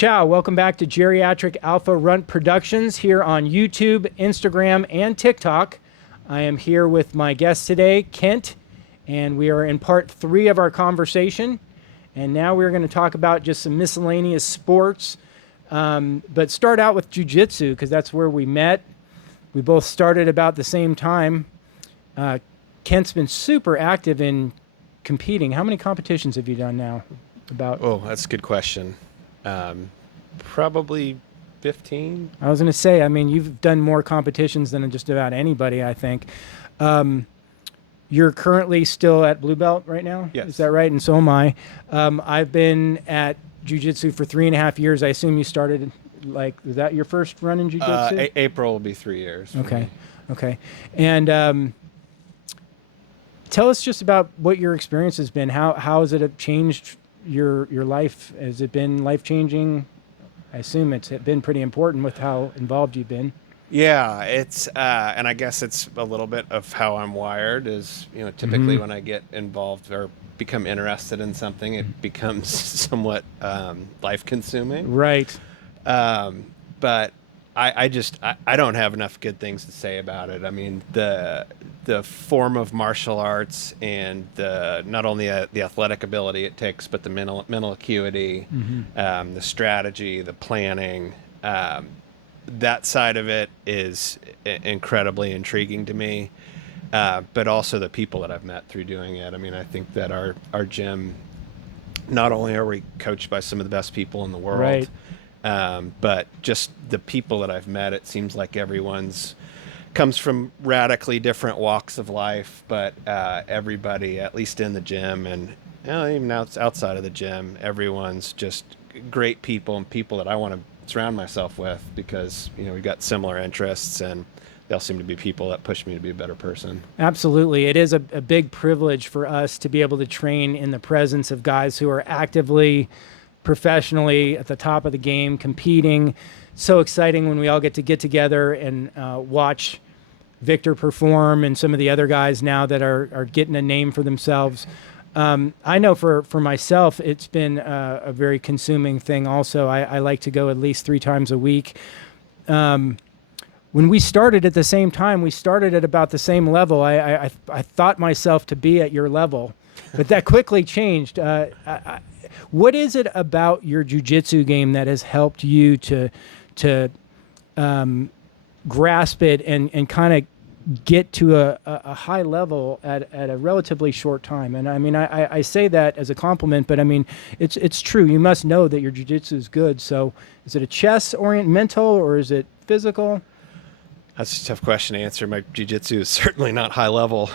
Ciao, welcome back to Geriatric Alpha Runt Productions here on YouTube, Instagram, and TikTok. I am here with my guest today, Kent, and we are in part 3 of our conversation. And now we're going to talk about just some miscellaneous sports, but start out with jiu-jitsu because that's where we met. We both started about the same time. Kent's been super active in competing. How many competitions have you done now? Oh, that's a good question. Probably 15. I was going to say, I mean, you've done more competitions than just about anybody, I think. You're currently still at Blue Belt right now? Yes. Is that right? And so am I. I've been at jiu-jitsu for 3.5 years. I assume you started, was that your first run in jiu-jitsu? April will be 3 years. Okay. And tell us just about what your experience has been. How has it changed your life? Has it been life-changing? I assume it's been pretty important with how involved you've been. Yeah, it's and I guess it's a little bit of how I'm wired is, typically when I get involved or become interested in something, it becomes somewhat life-consuming. Right. But I don't have enough good things to say about it. I mean, the form of martial arts and not only the athletic ability it takes, but the mental acuity, the strategy, the planning, that side of it is incredibly intriguing to me. But also the people that I've met through doing it. I mean, I think that our gym, not only are we coached by some of the best people in the world, right. But just the people that I've met, it seems like everyone's comes from radically different walks of life, but everybody, at least in the gym and even outside of the gym, everyone's just great people and people that I want to surround myself with because, we've got similar interests and they all seem to be people that push me to be a better person. Absolutely. It is a big privilege for us to be able to train in the presence of guys who are actively professionally at the top of the game, competing. So exciting when we all get together and watch Victor perform and some of the other guys now that are getting a name for themselves. I know for myself, it's been a very consuming thing also. I like to go at least 3 times a week. When we started at the same time, we started at about the same level. I thought myself to be at your level, but that quickly changed. What is it about your jiu-jitsu game that has helped you to grasp it and kind of get to a high level at a relatively short time? And I mean, I say that as a compliment, but I mean, it's true. You must know that your jiu-jitsu is good. So is it a chess-oriented mental or is it physical? That's a tough question to answer. My jiu-jitsu is certainly not high level,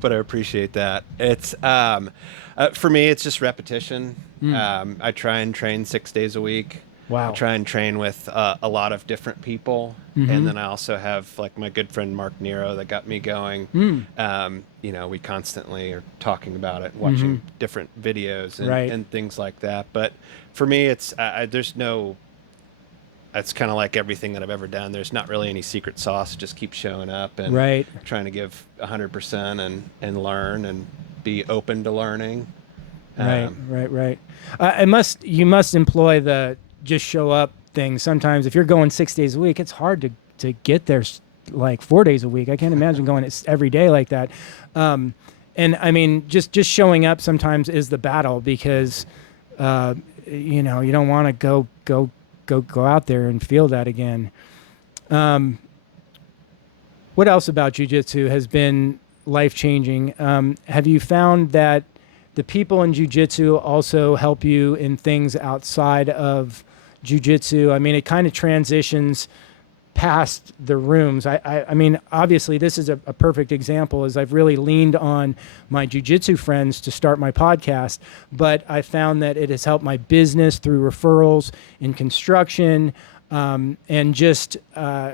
but I appreciate that. It's for me, it's just repetition. I try and train 6 days a week. Wow. I try and train with a lot of different people. And then I also have like my good friend Mark Nero that got me going. We constantly are talking about it, watching different videos and things like that. But for me, it's it's kind of like everything that I've ever done. There's not really any secret sauce. Just keep showing up and trying to give 100% and learn and be open to learning. Right. You must employ the just show up thing. Sometimes if you're going 6 days a week, it's hard to get there like 4 days a week. I can't imagine going every day like that. And I mean, just showing up sometimes is the battle because, you don't want to go out there and feel that again. What else about jiu-jitsu has been life-changing? Have you found that the people in jiu-jitsu also help you in things outside of jiu-jitsu? I mean, it kind of transitions past the rooms. I mean, obviously, this is a perfect example as I've really leaned on my jiu-jitsu friends to start my podcast, but I found that it has helped my business through referrals in construction, and just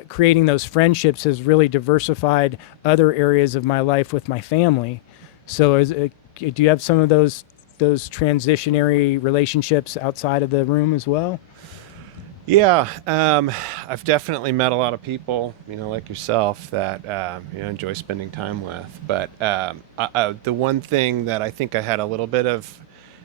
creating those friendships has really diversified other areas of my life with my family. So do you have some of those transitionary relationships outside of the room as well? Yeah, I've definitely met a lot of people, like yourself that, enjoy spending time with. But the one thing that I think I had a little bit of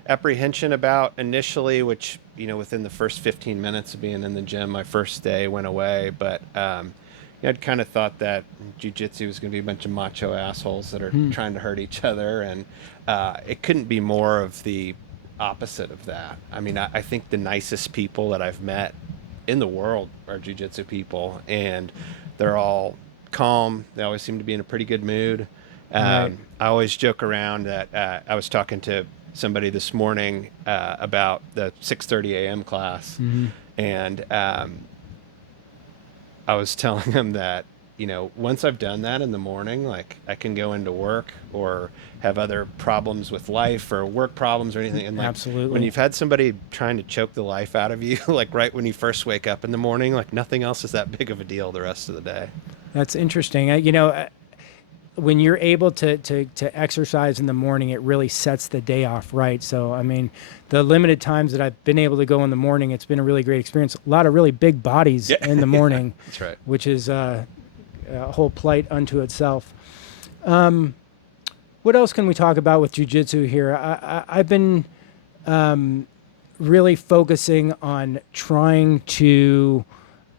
apprehension about initially, which, within the first 15 minutes of being in the gym, my first day went away. But I'd kind of thought that jiu-jitsu was going to be a bunch of macho assholes that are trying to hurt each other. And it couldn't be more of the opposite of that. I mean, I think the nicest people that I've met in the world are jiu-jitsu people, and they're all calm. They always seem to be in a pretty good mood. Right. I always joke around that I was talking to somebody this morning about the 6:30 a.m. class, and I was telling them that, once I've done that in the morning, like I can go into work or have other problems with life or work problems or anything. And like, Absolutely. when you've had somebody trying to choke the life out of you, like right when you first wake up in the morning, like nothing else is that big of a deal the rest of the day. That's interesting. When you're able to exercise in the morning, it really sets the day off right. So, I mean, the limited times that I've been able to go in the morning, it's been a really great experience. A lot of really big bodies in the morning, That's right. which is a whole plight unto itself. What else can we talk about with jiu-jitsu here? I've been really focusing on trying to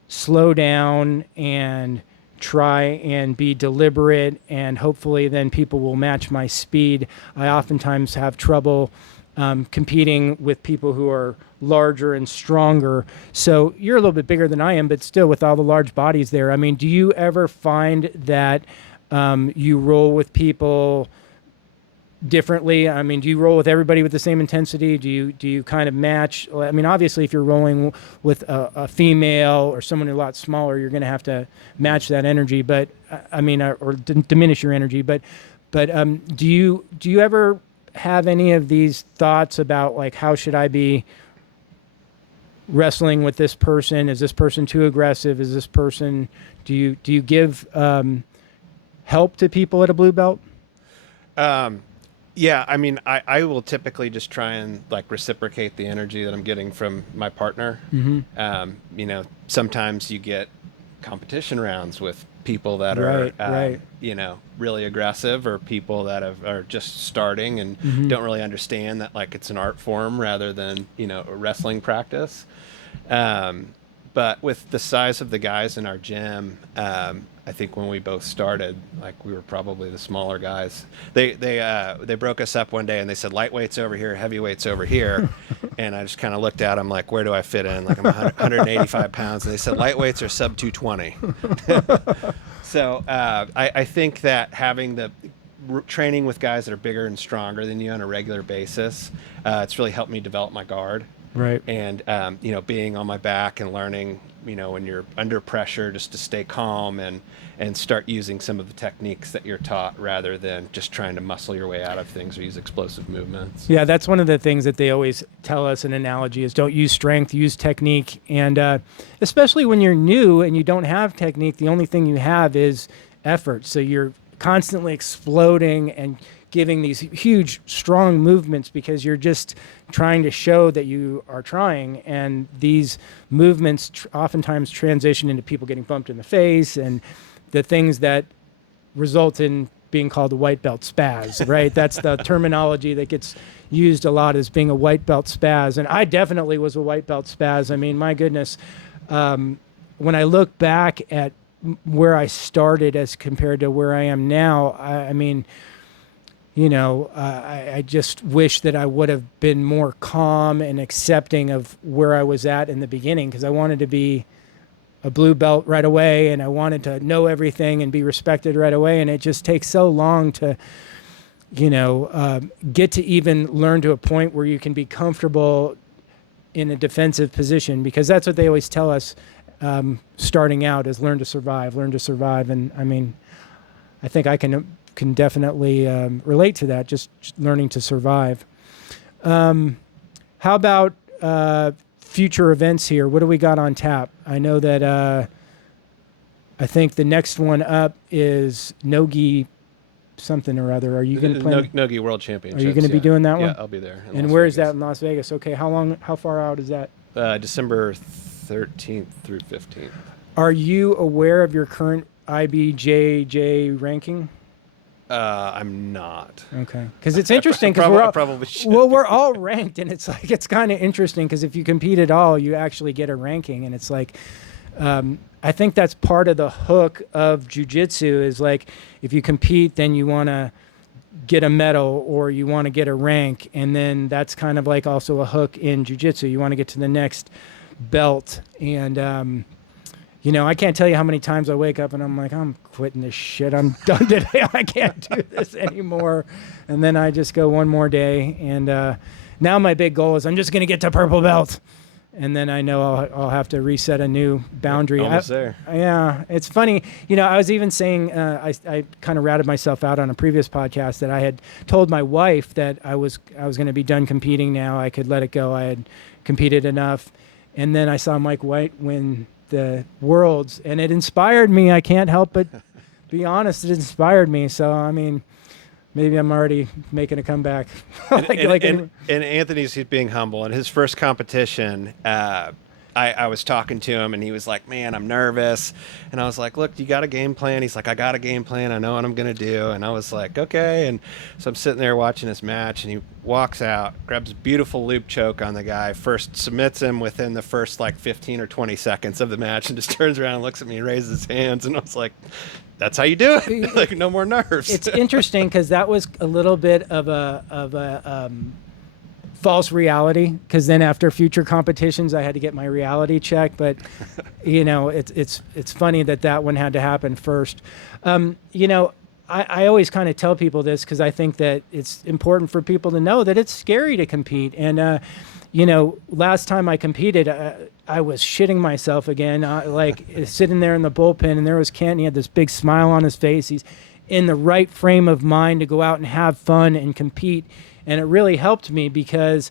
slow down and try and be deliberate, and hopefully then people will match my speed. I oftentimes have trouble competing with people who are larger and stronger. So you're a little bit bigger than I am, but still with all the large bodies there. I mean, do you ever find that you roll with people differently? I mean, do you roll with everybody with the same intensity? Do you kind of match? I mean, obviously, if you're rolling with a female or someone a lot smaller, you're going to have to match that energy. But I mean, or diminish your energy. But do you ever have any of these thoughts about like, how should I be wrestling with this person? Is this person too aggressive? Is this person? Do you give help to people at a blue belt? Yeah, I mean, I will typically just try and like reciprocate the energy that I'm getting from my partner. Sometimes you get competition rounds with people that are, really aggressive, or people that are just starting and don't really understand that like it's an art form rather than, a wrestling practice. But with the size of the guys in our gym, I think when we both started, like we were probably the smaller guys. They broke us up one day and they said lightweights over here, heavyweights over here, and I just kind of looked at them like, where do I fit in? Like I'm 185 pounds, and they said lightweights are sub 220. So I think that having the training with guys that are bigger and stronger than you on a regular basis, it's really helped me develop my guard. Right. And, being on my back and learning, when you're under pressure, just to stay calm and start using some of the techniques that you're taught rather than just trying to muscle your way out of things or use explosive movements. Yeah, that's one of the things that they always tell us. An analogy is don't use strength, use technique. And especially when you're new and you don't have technique, the only thing you have is effort. So you're constantly exploding and giving these huge, strong movements because you're just trying to show that you are trying. And these movements oftentimes transition into people getting bumped in the face and the things that result in being called a white belt spaz, right? That's the terminology that gets used a lot, as being a white belt spaz. And I definitely was a white belt spaz. I mean, my goodness, when I look back at where I started as compared to where I am now, I mean, I just wish that I would have been more calm and accepting of where I was at in the beginning, because I wanted to be a blue belt right away and I wanted to know everything and be respected right away. And it just takes so long to, get to even learn to a point where you can be comfortable in a defensive position, because that's what they always tell us starting out, is learn to survive. And I mean, I think I can definitely relate to that, just learning to survive. How about future events here? What do we got on tap? I know that I think the next one up is Nogi something or other. Are you going to play? Nogi World Championships. Are you going to be doing that one? Yeah, I'll be there. And where is that in Las Vegas? Okay, how far out is that? December 13th through 15th. Are you aware of your current IBJJ ranking? I'm not. Okay, because it's interesting because I probably should. we're all ranked, and it's kind of interesting because if you compete at all, you actually get a ranking, and it's like, I think that's part of the hook of jiu-jitsu is like if you compete, then you want to get a medal or you want to get a rank, and then that's kind of like also a hook in jiu-jitsu. You want to get to the next belt, and I can't tell you how many times I wake up and I'm like, I'm quitting this shit. I'm done today. I can't do this anymore. And then I just go one more day. And now my big goal is I'm just going to get to purple belt. And then I know I'll have to reset a new boundary. Almost there. Yeah, it's funny. I was even saying, I kind of ratted myself out on a previous podcast that I had told my wife that I was going to be done competing now. I could let it go. I had competed enough. And then I saw Mike White win the Worlds, and it inspired me. I can't help but be honest. It inspired me. So, I mean, maybe I'm already making a comeback. And Anthony's being humble. In his first competition, I was talking to him, and he was like, man, I'm nervous. And I was like, look, you got a game plan? He's like, I got a game plan. I know what I'm going to do. And I was like, okay. And so I'm sitting there watching this match, and he walks out, grabs a beautiful loop choke on the guy, first submits him within the first 15 or 20 seconds of the match, and just turns around and looks at me and raises his hands. And I was like, that's how you do it. No more nerves. It's interesting because that was a little bit of a false reality, because then after future competitions I had to get my reality check, but it's funny that one had to happen first. I always kind of tell people this because I think that it's important for people to know that it's scary to compete. And last time I competed, I was shitting myself again, sitting there in the bullpen, and there was Kent, and he had this big smile on his face. He's in the right frame of mind to go out and have fun and compete. And it really helped me because,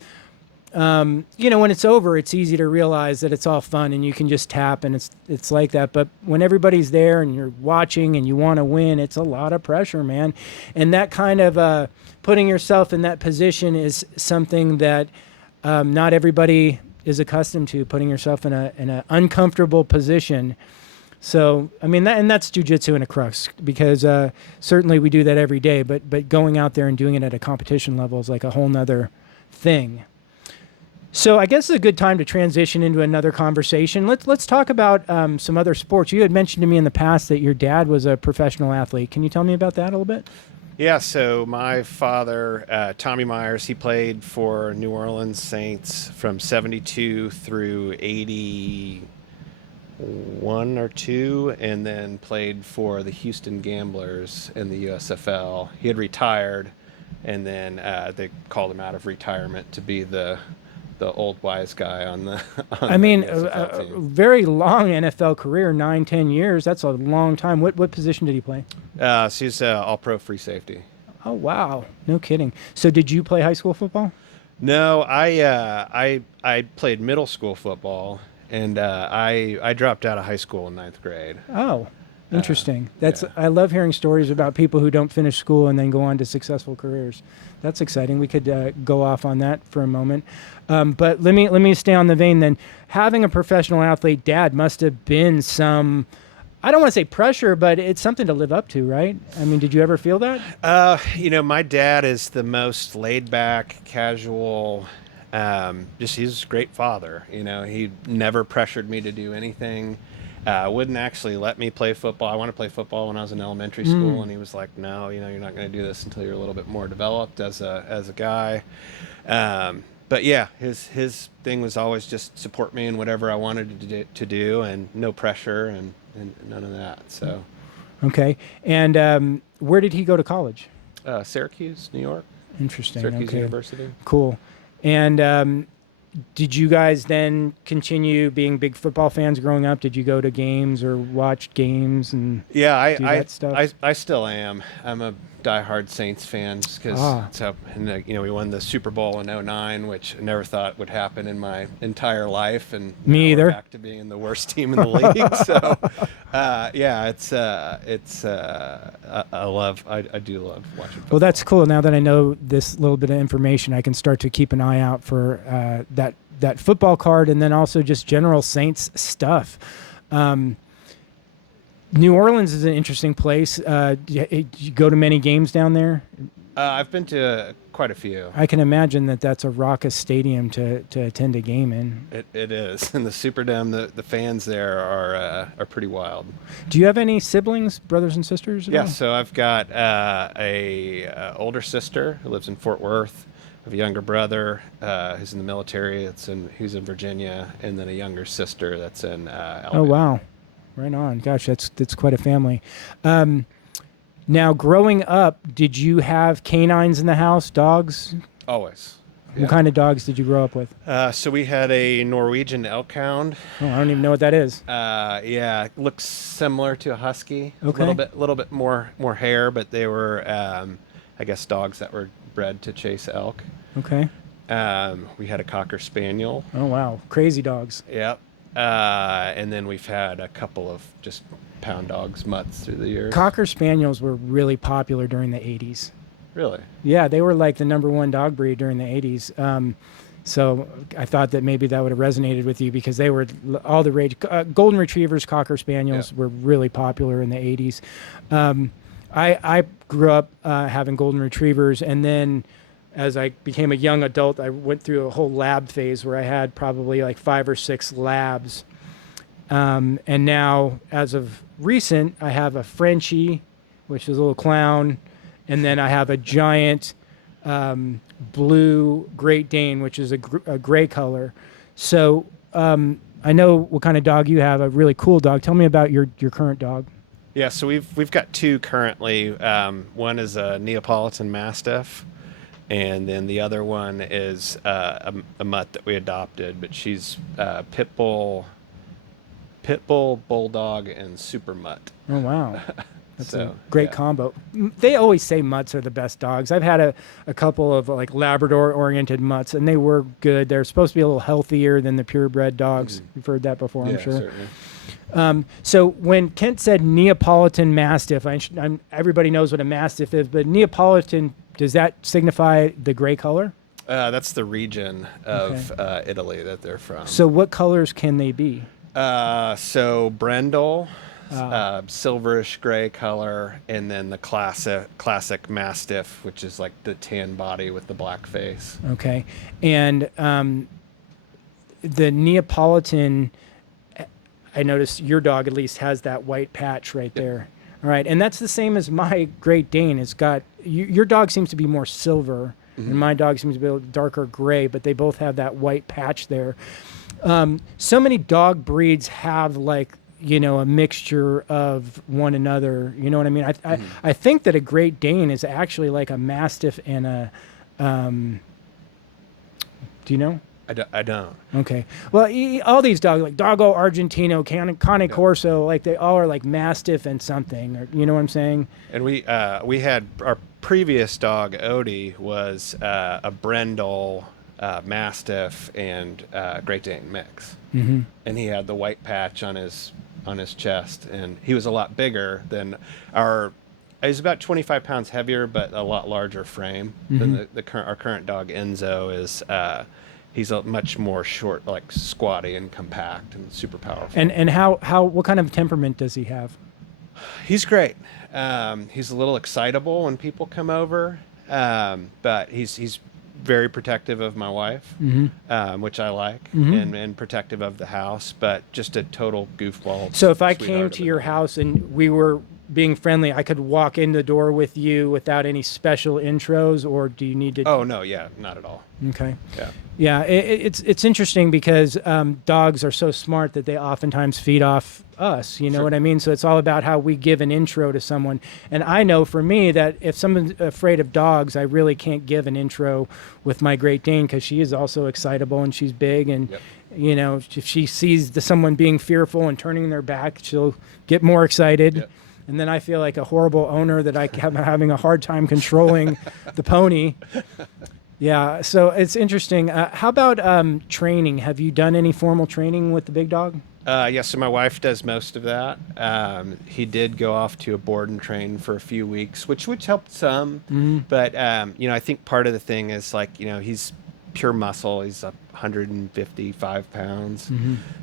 when it's over, it's easy to realize that it's all fun and you can just tap, and it's like that. But when everybody's there and you're watching and you want to win, it's a lot of pressure, man. And that kind of putting yourself in that position is something that not everybody is accustomed to, putting yourself in an uncomfortable position. So, I mean, that's jiu-jitsu in a crux, because certainly we do that every day, but going out there and doing it at a competition level is like a whole nother thing. So I guess it's a good time to transition into another conversation. Let's talk about some other sports. You had mentioned to me in the past that your dad was a professional athlete. Can you tell me about that a little bit? Yeah, so my father, Tommy Myers, he played for New Orleans Saints from 72 through 81 or 2, and then played for the Houston Gamblers in the USFL. He had retired, and then they called him out of retirement to be the old wise guy on the USFL team. A very long NFL career, 9-10 years. That's a long time. What position did he play? So he's all-pro free safety. Oh, wow. No kidding. So did you play high school football? No, I played middle school football, and I dropped out of high school in 9th grade. Oh, interesting. Yeah. I love hearing stories about people who don't finish school and then go on to successful careers. That's exciting. We could go off on that for a moment. But let me stay on the vein then. Having a professional athlete dad must have been some, I don't want to say pressure, but it's something to live up to, right? I mean, did you ever feel that? My dad is the most laid back, casual, he's a great father. He never pressured me to do anything. Wouldn't actually let me play football. I wanted to play football when I was in elementary school, and he was like, no, you're not going to do this until you're a little bit more developed as a guy. But yeah, his thing was always just support me in whatever I wanted to do, and no pressure and none of that. So, okay. And where did he go to college? Syracuse, New York. Interesting. Syracuse okay. University. Cool. And did you guys then continue being big football fans growing up? Did you go to games or watch games and do that stuff? I still am. I'm a diehard Saints fan because we won the Super Bowl in 2009, which I never thought would happen in my entire life, and me either. We're back to being the worst team in the league. So I do love watching football. Well, that's cool. Now that I know this little bit of information, I can start to keep an eye out for that football card, and then also just general Saints stuff. New Orleans is an interesting place. You go to many games down there? I've been to quite a few. I can imagine that that's a raucous stadium to attend a game in. It is, and the Superdome. The fans there are pretty wild. Do you have any siblings, brothers and sisters? At Yeah, all? so I've got a older sister who lives in Fort Worth. I have a younger brother who's in the military. Who's in Virginia, and then a younger sister that's in Alabama. Oh wow, right on. Gosh, that's quite a family. Now, growing up, did you have canines in the house, dogs? Always. What kind of dogs did you grow up with? So we had a Norwegian elk hound. Oh, I don't even know what that is. Yeah, looks similar to a husky. Okay. A little bit more hair, but they were, I guess, dogs that were bred to chase elk. Okay. We had a cocker spaniel. Oh wow, crazy dogs. Yep. And then we've had a couple of just pound dogs, mutts through the years. Cocker spaniels were really popular during the 80s. Really? Yeah, they were like the #1 dog breed during the 80s. So I thought that maybe that would have resonated with you because they were all the rage. Golden Retrievers, Cocker Spaniels were really popular in the 80s. I grew up having Golden Retrievers, and then as I became a young adult, I went through a whole lab phase where I had probably like 5 or 6 labs. And now, as of recent, I have a Frenchie, which is a little clown, and then I have a giant blue Great Dane, which is a gray color. So I know what kind of dog you have, a really cool dog. Tell me about your current dog. Yeah, so we've got 2 currently. One is a Neapolitan Mastiff, and then the other one is a mutt that we adopted, but she's pit bull, bulldog, and super mutt. Oh, wow. That's So, a great combo. They always say mutts are the best dogs. I've had a couple of like Labrador-oriented mutts, and they were good. They're supposed to be a little healthier than the purebred dogs. You've heard that before, I'm sure. Certainly. So when Kent said Neapolitan Mastiff, everybody knows what a Mastiff is, but Neapolitan, does that signify the gray color? That's the region of Italy that they're from. So what colors can they be? So brindle, silverish gray color, and then the classic Mastiff, which is like the tan body with the black face. Okay. And the Neapolitan, I noticed your dog at least has that white patch right there. All right. And that's the same as my Great Dane. It's got, your dog seems to be more silver, and my dog seems to be a little darker gray, but they both have that white patch there. So many dog breeds have like, a mixture of one another. You know what I mean? I think that a Great Dane is actually like a Mastiff and a, do you know? I don't. Okay. Well, all these dogs, like Doggo Argentino, Cane Corso, like they all are like Mastiff and something, or you know what I'm saying? And we had our previous dog Odie was a Brendel, Mastiff, and Great Dane mix, and he had the white patch on his chest, and he was a lot bigger than our. He's about 25 pounds heavier, but a lot larger frame than our current dog Enzo is. He's a much more short, like squatty and compact and super powerful. And what kind of temperament does he have? He's great. He's a little excitable when people come over, but he's very protective of my wife, which I like, and protective of the house, but just a total goofball. So if I came to your house and we were being friendly, I could walk in the door with you without any special intros, or do you need to? Oh no, yeah, not at all. Okay. Yeah. Yeah, it's interesting because dogs are so smart that they oftentimes feed off us. You know what I mean? So it's all about how we give an intro to someone. And I know for me that if someone's afraid of dogs, I really can't give an intro with my Great Dane because she is also excitable and she's big. And, if she sees someone being fearful and turning their back, she'll get more excited. Yep. And then I feel like a horrible owner that I'm having a hard time controlling the pony. Yeah, so it's interesting. How about training? Have you done any formal training with the big dog? Yes, so my wife does most of that. He did go off to a board and train for a few weeks, which helped some. But, I think part of the thing is like, he's pure muscle. He's 155 pounds.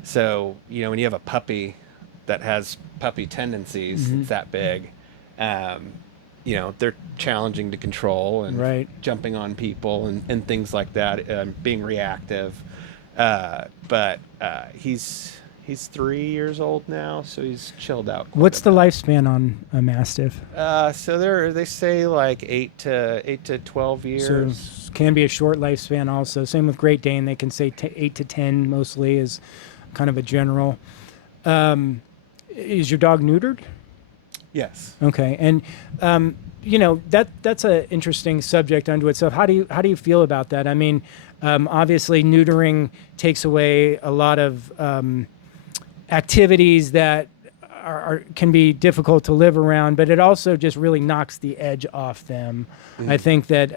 So, when you have a puppy, that has puppy tendencies, it's that big, they're challenging to control and Right. jumping on people and things like that, being reactive. But he's 3 years old now, so he's chilled out. What's the lifespan on a Mastiff? So they say like 8 to 12 years. So can be a short lifespan also. Same with Great Dane. They can say 8 to 10 mostly is kind of a general. Is your dog neutered? Yes. Okay. And, that's an interesting subject unto itself. How do you feel about that? I mean, obviously neutering takes away a lot of activities that can be difficult to live around, but it also just really knocks the edge off them. I think that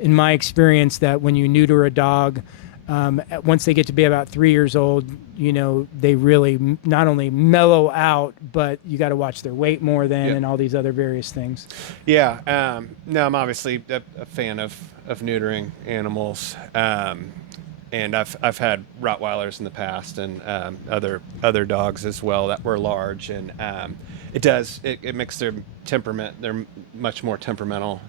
in my experience that when you neuter a dog, once they get to be about 3 years old, they really not only mellow out, but you got to watch their weight more then and all these other various things. Yeah. No, I'm obviously a fan of neutering animals. And I've had Rottweilers in the past and other dogs as well that were large, and it makes their temperament. They're much more temperamental.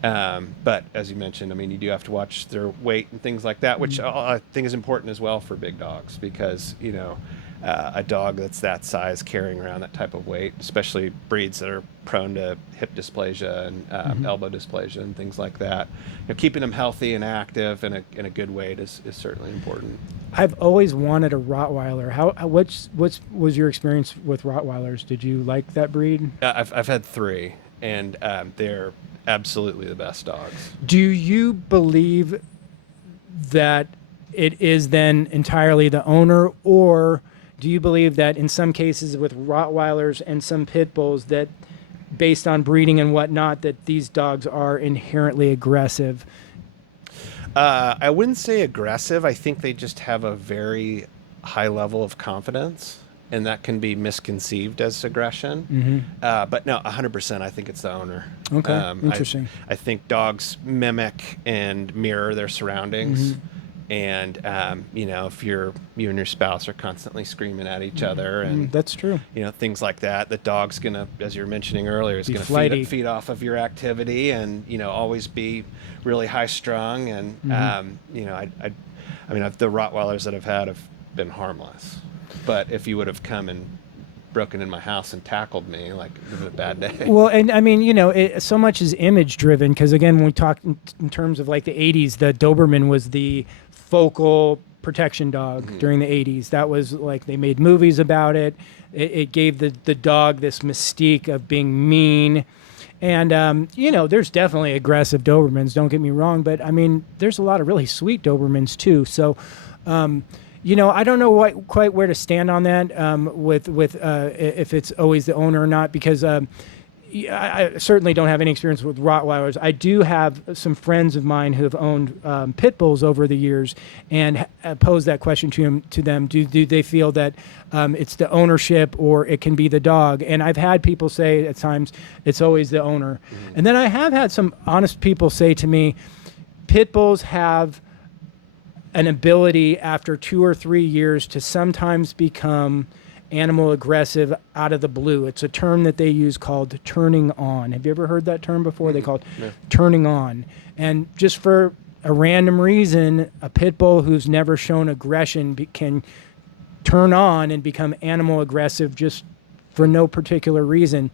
But as you mentioned, I mean, you do have to watch their weight and things like that, which I think is important as well for big dogs, because a dog that's that size carrying around that type of weight, especially breeds that are prone to hip dysplasia and elbow dysplasia and things like that, keeping them healthy and active in a good weight is certainly important. I've always wanted a Rottweiler. What was your experience with Rottweilers? Did you like that breed? I've had 3, and they're absolutely the best dogs. Do you believe that it is then entirely the owner, or do you believe that in some cases with Rottweilers and some pit bulls that based on breeding and whatnot, that these dogs are inherently aggressive? I wouldn't say aggressive. I think they just have a very high level of confidence, and that can be misconceived as aggression. But no, 100%, I think it's the owner. Okay, interesting. I think dogs mimic and mirror their surroundings. And, if you and your spouse are constantly screaming at each other and that's true. Things like that, the dog's going to, as you were mentioning earlier, is going to feed off of your activity and, always be really high strung. And, the Rottweilers that I've had have been harmless. But if you would have come and broken in my house and tackled me, like, it would have been a bad day. Well, and I mean, so much is image driven, because again, when we talk in terms of like the 80s, the Doberman was the focal protection dog during the 80s. That was like, they made movies about it. It gave the dog this mystique of being mean. And, there's definitely aggressive Dobermans, don't get me wrong, but I mean, there's a lot of really sweet Dobermans too. So, I don't know quite where to stand on that with if it's always the owner or not, because I certainly don't have any experience with Rottweilers. I do have some friends of mine who have owned pit bulls over the years, and posed that question to them. Do they feel that it's the ownership or it can be the dog? And I've had people say at times it's always the owner. And then I have had some honest people say to me, pit bulls have an ability after 2 or 3 years to sometimes become animal aggressive out of the blue. It's a term that they use called turning on. Have you ever heard that term before? They call it turning on. And just for a random reason, a pit bull who's never shown aggression can turn on and become animal aggressive just for no particular reason.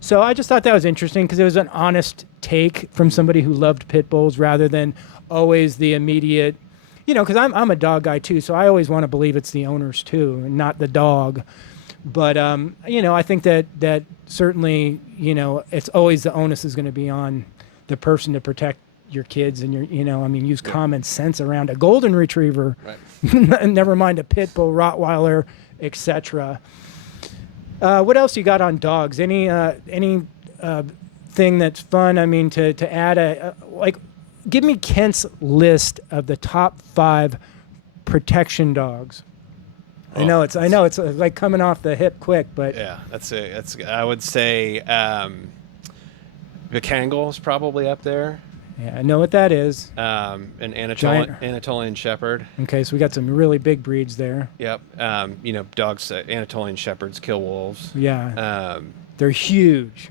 So I just thought that was interesting, because it was an honest take from somebody who loved pit bulls rather than always the immediate, because I'm a dog guy too, so I always want to believe it's the owners too, and not the dog. But I think that certainly, it's always the onus is going to be on the person to protect your kids and use common sense around a golden retriever, right. Never mind a pit bull, Rottweiler, etc. What else you got on dogs? Any thing that's fun? I mean, to add give me Kent's list of the top 5 protection dogs. I know it's like coming off the hip quick, but yeah, I would say the Kangal is probably up there. Yeah, I know what that is. An Giant. Anatolian Shepherd. Okay, so we got some really big breeds there. Yep. Dogs, Anatolian Shepherds kill wolves. Yeah. They're huge.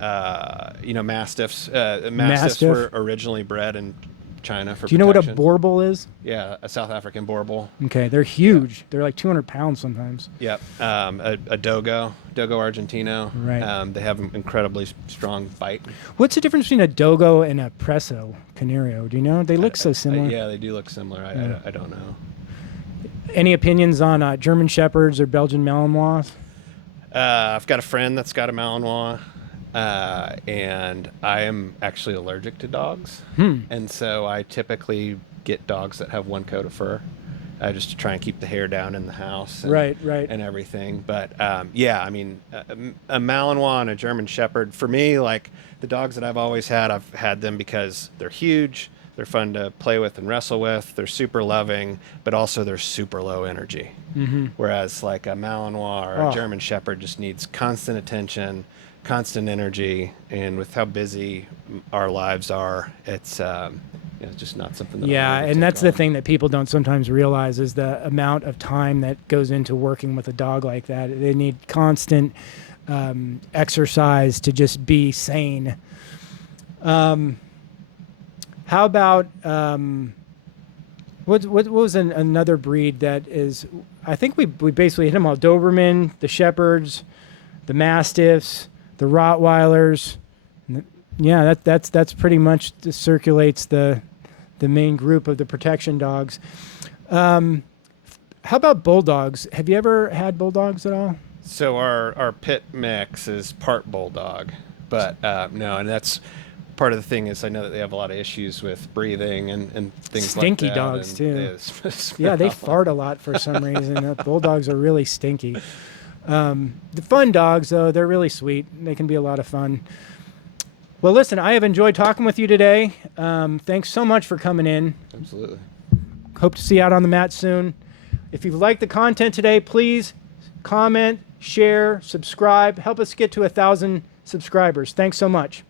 Mastiffs. Mastiffs Mastiff. were originally bred in China for Do you know what a protection. Borbal is? Yeah, a South African Borbal. Okay, they're huge. Yeah. They're like 200 pounds sometimes. Yep. A Dogo Argentino. Right. They have an incredibly strong bite. What's the difference between a Dogo and a Presso Canario? Do you know? They look so similar. Yeah, they do look similar. I don't know. Any opinions on German Shepherds or Belgian Malinois? I've got a friend that's got a Malinois. And I am actually allergic to dogs. And so I typically get dogs that have one coat of fur, just to try and keep the hair down in the house. And, right. And everything. But a Malinois and a German Shepherd, for me, like the dogs that I've always had, I've had them because they're huge, they're fun to play with and wrestle with, they're super loving, but also they're super low energy. Mm-hmm. Whereas like a Malinois or a German Shepherd just needs constant attention, constant energy, and with how busy our lives are, it's just not something that and that's the thing that people don't sometimes realize is the amount of time that goes into working with a dog like that. They need constant exercise to just be sane. How about what was another breed that is, I think we basically hit them all: Doberman, the Shepherds, the Mastiffs, the Rottweilers. Yeah, that's pretty much circulates the main group of the protection dogs. How about bulldogs? Have you ever had bulldogs at all? So our pit mix is part bulldog, but no, and that's part of the thing is I know that they have a lot of issues with breathing and things stinky like that. Dogs too. Yeah, they fart a lot for some reason. Bulldogs are really stinky. The fun dogs, though, they're really sweet. They can be a lot of fun. Well, listen, I have enjoyed talking with you today. Thanks so much for coming in. Absolutely. Hope to see you out on the mat soon. If you've liked the content today, please comment, share, subscribe. Help us get to 1,000 subscribers. Thanks so much.